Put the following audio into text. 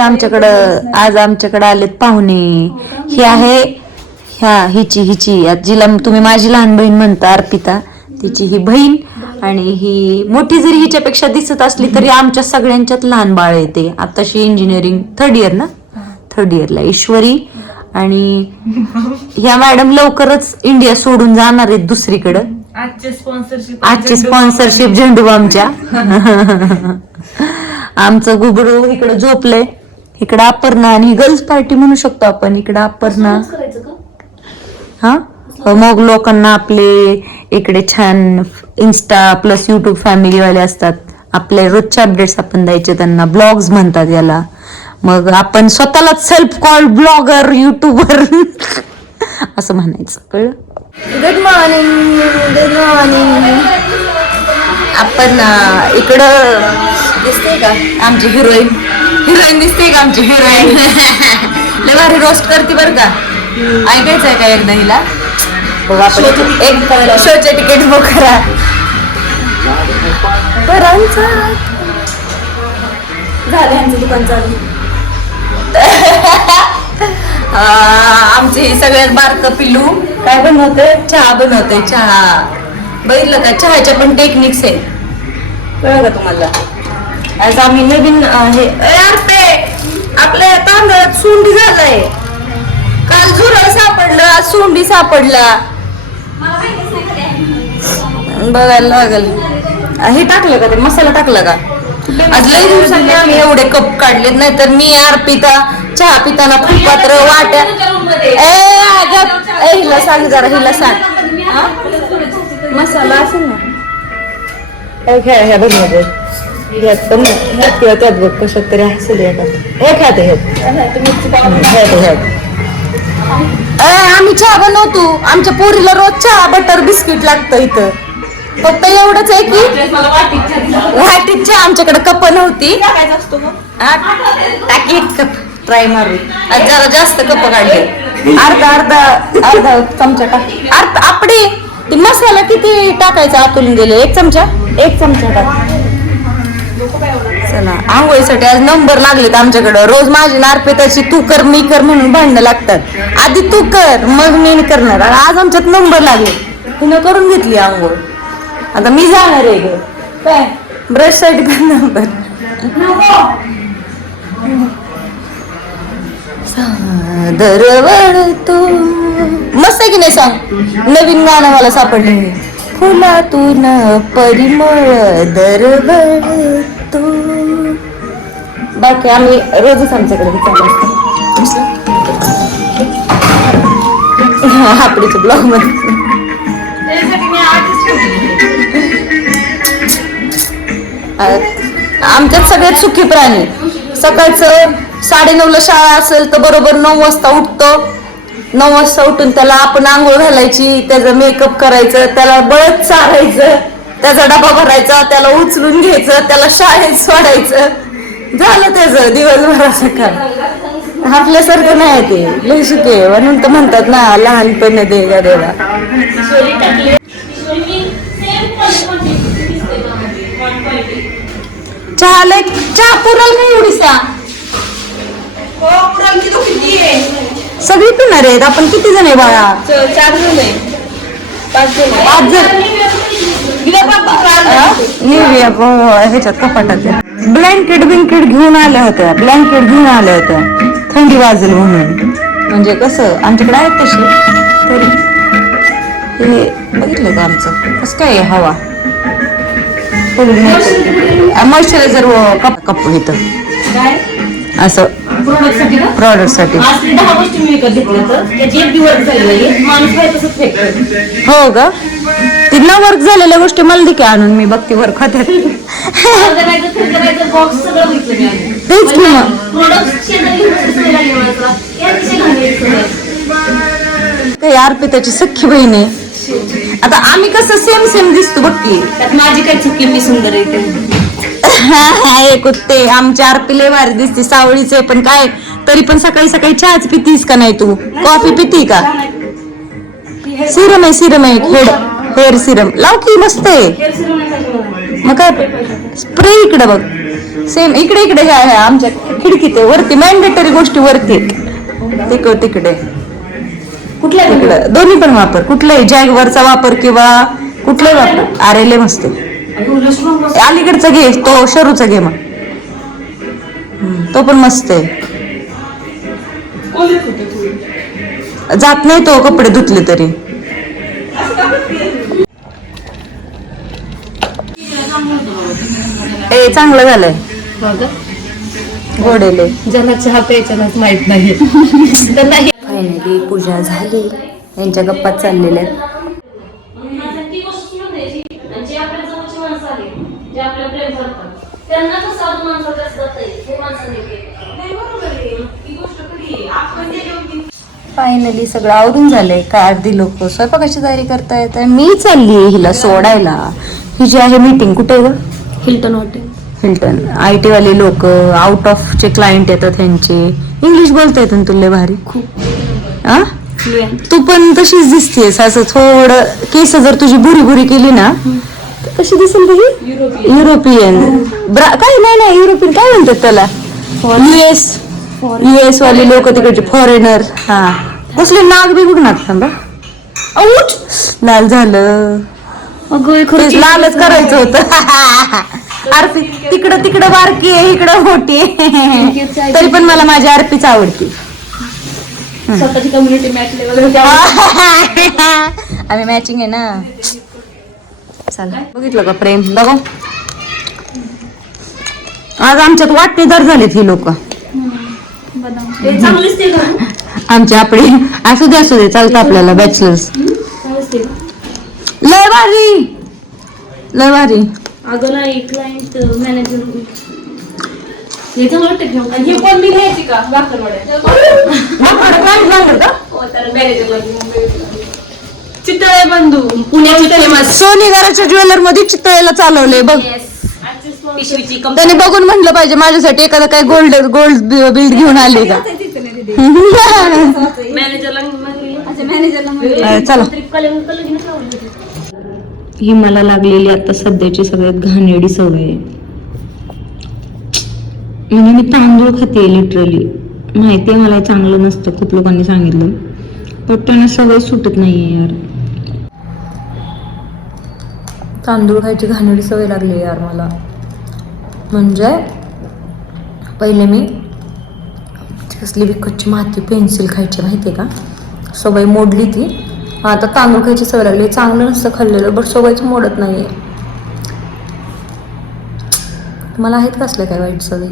आमच्याकडं आज आमच्याकडे आलेत पाहुणे. ही आहे ह्या हिची हिची. जिला तुम्ही माझी लहान बहीण म्हणता अर्पिता. तिची ही बहीण आणि ही मोठी जरी हिच्यापेक्षा दिसत असली तरी आमच्या सगळ्यांच्यात लहान बाळ येते आताशी इंजिनिअरिंग थर्ड इयर ना? थर्ड इयरला ईश्वरी. आणि ह्या मॅडम लवकरच इंडिया सोडून जाणार आहेत दुसरीकडं. आजचे स्पॉन्सरशिप आजची स्पॉन्सरशिप झेंडू आमच्या आमचं गुबडू इकडं झोपलंय. इकडं अपर्णा आणि गर्ल्स पार्टी म्हणू शकतो आपण. इकडं अपर्णा. हा? मग लोकांना आपले इकडे छान इन्स्टा प्लस युट्यूब फॅमिली वाले असतात. आपले रोजचे अपडेट्स आपण द्यायचे त्यांना. ब्लॉग्स म्हणतात याला. मग आपण स्वतःलाच सेल्फ कॉल ब्लॉगर युट्यूबर असं म्हणायचं. कळलं? गुड मॉर्निंग गुड मॉर्निंग आपण इकडं दिसते का? आमची हिरोईन हिरोईन दिसते का आमची हिरोईन? लय भारी रोस्ट करते बरं का. ऐकायचंय का एकदा हिला? एक शोचे तिकीट बुक करा. झालं यांचं दुकान चालू. आमचे हे सगळ्यात बारक पिल्लू. काय बनवते? चहा बनवते चहा. बघितलं का? चहाच्या पण टेक्निक्स आहे कळलं का तुम्हाला? आज आम्ही नवीन आहे हे ए, यार पे आपल्या तांदळात सोंडी झालाय. काल झुरळ सापडलं आज सोंडी सापडला. बघायला लागल. हे टाकलं का ते? मसाला टाकला का? आज लई दिवसांनी आम्ही एवढे कप काढलेत नाही तर मी अर्पिता चहा पिताना फुलपात्र वाट्या ए अगं, ए, हिला सांग जरा हिला सांग. मसाला असेल ना? ह्या बघमध्ये ह्यात पण किंवा त्यात बघ कशात तरी असेल एखादं हे ह्यात ह्यात ए, आम्ही चहा बनवतो. आमच्या पोरीला रोज चहा बटर बिस्किट लागतं इथं. फक्त एवढंच आहे की वाटीत चहा आमच्याकडे कप नव्हती. हा, टाकी एक कप ट्राय मारू. आज जरा जास्त कप काढले. अर्धा अर्धा अर्धा चमचा टाक. अर्धा आपडे. ती मसाला किती टाकायचा आतून गेले? एक चमचा? एक चमचा टाक. चला आंघोळीसाठी आज नंबर लागलेत आमच्याकडं. रोज माझी नारपेताची तू कर मी कर म्हणून भांडणं लागतात. आधी तू कर मग मी करणार. आणि आज आमच्यात नंबर लागले. तिनं करून घेतली आंघोळ. आता मी जाणार आहे ग. काय? ब्रशसाठी पण नंबर सादरवळ तू. मस्त आहे की नाही सांग नवीन गाणं मला सापडले फुलातून परिमळ दरवळ तू. बाकी आम्ही रोजच आमच्याकडे चालू असतो. हापडीचं ब्लॉगमध्ये आमच्यात सगळ्यात सुखी प्राणी. सकाळचं साडेनऊला शाळा असेल तर बरोबर नऊ वाजता उठतो. नऊ वाजता उठून त्याला आपण आंघोळ घालायची त्याचं मेकअप करायचं त्याला बळत चारायचं. त्याचा डबा भरायचा त्याला उचलून घ्यायचं त्याला शाळेत सोडायचं. झालं त्याचं दिवसभराचं काम. आपल्यासारखं नाही ते. लय शिके म्हणून तर म्हणतात ना लहानपण दे गा देवा. चहा लय चहा पुरल नाही एवढी सा सगळी पिणार आहेत. आपण किती जण आहे बाळा? चार जण आहे. पाच जण पाच जण. ह्याच्यात कपाटात ब्लँकेट बिंकेट घेऊन आल्या होत्या. ब्लँकेट घेऊन आल्या होत्या. थंडी वाजेल म्हणून. म्हणजे कसं? आमच्याकडे आहेत तशी. तरी. हे बघितलं का आमचं? कसं काय आहे हवा? मॉइश्चरायझर कप कप इथं. काय असं. प्रॉडक्टसाठी. हो का ती न वर्क झालेल्या गोष्टी मला दे की आणून मी बघते वर्क खात्यात. तेच की मग. घालायची सवय. काही अर्पिताची सख्खी बहीण आहे. आता आम्ही कसं सेम सेम दिसतो बघ की. माझी काय चुकी मी सुंदर येते हे कुत्ते आमची आरपी लय भारी दिसते सावळीचे पण काय तरी पण सकाळी सकाळी चहाच पितीस का नाही तू? कॉफी पिती का? सिरम आहे सिरम आहे हेड हेअर सिरम लाव की मस्त आहे मग काय स्प्रे इकडे बघ. सेम इकडे इकडे ह्या ह्या आमच्या खिडकीत आहे. वरती मॅन्डेटरी गोष्टी वरती. तिक तिकडे कुठल्या तिकडे दोन्ही पण वापर. कुठलाही जॅगवरचा वापर किंवा कुठलाही वापर. आरेले मस्त आहे. अलीकडचा घे. तो शरूचा घे मग. तो पण मस्त आहे. जात नाही तो कपडे धुतले तरी. ए चांगलं झालंय. गोडेले ज्याला चहा प्यायच्यालाच माहीत नाही. फायनली पूजा झाली. यांच्या गप्पा चाललेल्या आहेत. ती त्यांना हे माणसाने फायनली सगळं आवरून झालंय. का अर्धी लोक स्वयंपाकाची तयारी करतायत. आणि मी चालली हिला सोडायला. ही जी आहे मीटिंग कुठे ग? Hilton hotel Hilton I T वाले लोक आउट ऑफ चे क्लायंट येतात त्यांचे इंग्लिश बोलता येतं तुला भारी? खूप. तू पण तशीच दिसतेस असं थोडं केस जर तुझी बुरी बुरी केली ना कशी दिसेल ही युरोपियन काय नाही नाही युरोपियन काय म्हणतात त्याला? युएस युएस वाले लोक तिकडचे फॉरेनर हा. कसले नाग बी बघणार थांबा! लाल झालं. लालच करायचं होतं. आरपी तिकडं तिकडं बारकी आहे इकडं मोठी आहे. तरी पण मला माझी आरपीच आवडते. स्वतःची कम्युनिटी मॅच लेवल आम्ही मॅचिंग आहे ना. चला. बघितलं का प्रेम? बघा. आज आमच्यात वाटणीदार झालेत ही लोक. आमचे आपले. असू दे असू दे चालतं आपल्याला बॅचलर्स लय भारी. लय भारी. अगं नाही क्लायंट मॅनेजर हे हे पण मी घ्यायची का? हो चितळे बंधू. सोनी घराच्या ज्वेलरमध्ये चितळेला चालवलंय बघ. पिशवीची त्याने बघून म्हटलं पाहिजे माझ्यासाठी एखादा काय गोल्ड गोल्ड बिल्ड घेऊन आले का? मॅनेजरला चला ही मला लागलेली आता सध्याची सगळ्यात घाणेरडी सवय आहे. म्हणजे मी तांदूळ खाते लिटरली माहिती आहे मला चांगलं नसतं खूप लोकांनी सांगितलं. पण त्यांना सवय सुटत नाहीये यार. तांदूळ खायची घाणेरडी सवय लागली आहे यार मला. म्हणजे पहिले मी कसली विकतची माती पेन्सिल खायची माहिती आहे का? सवय मोडली ती. आता तांदूळ खायची सवय लागली. चांगलं नसतं खाल्लेलं बट सवयच मोडत नाही मला आहेत कसल्या काय वाईट सवय?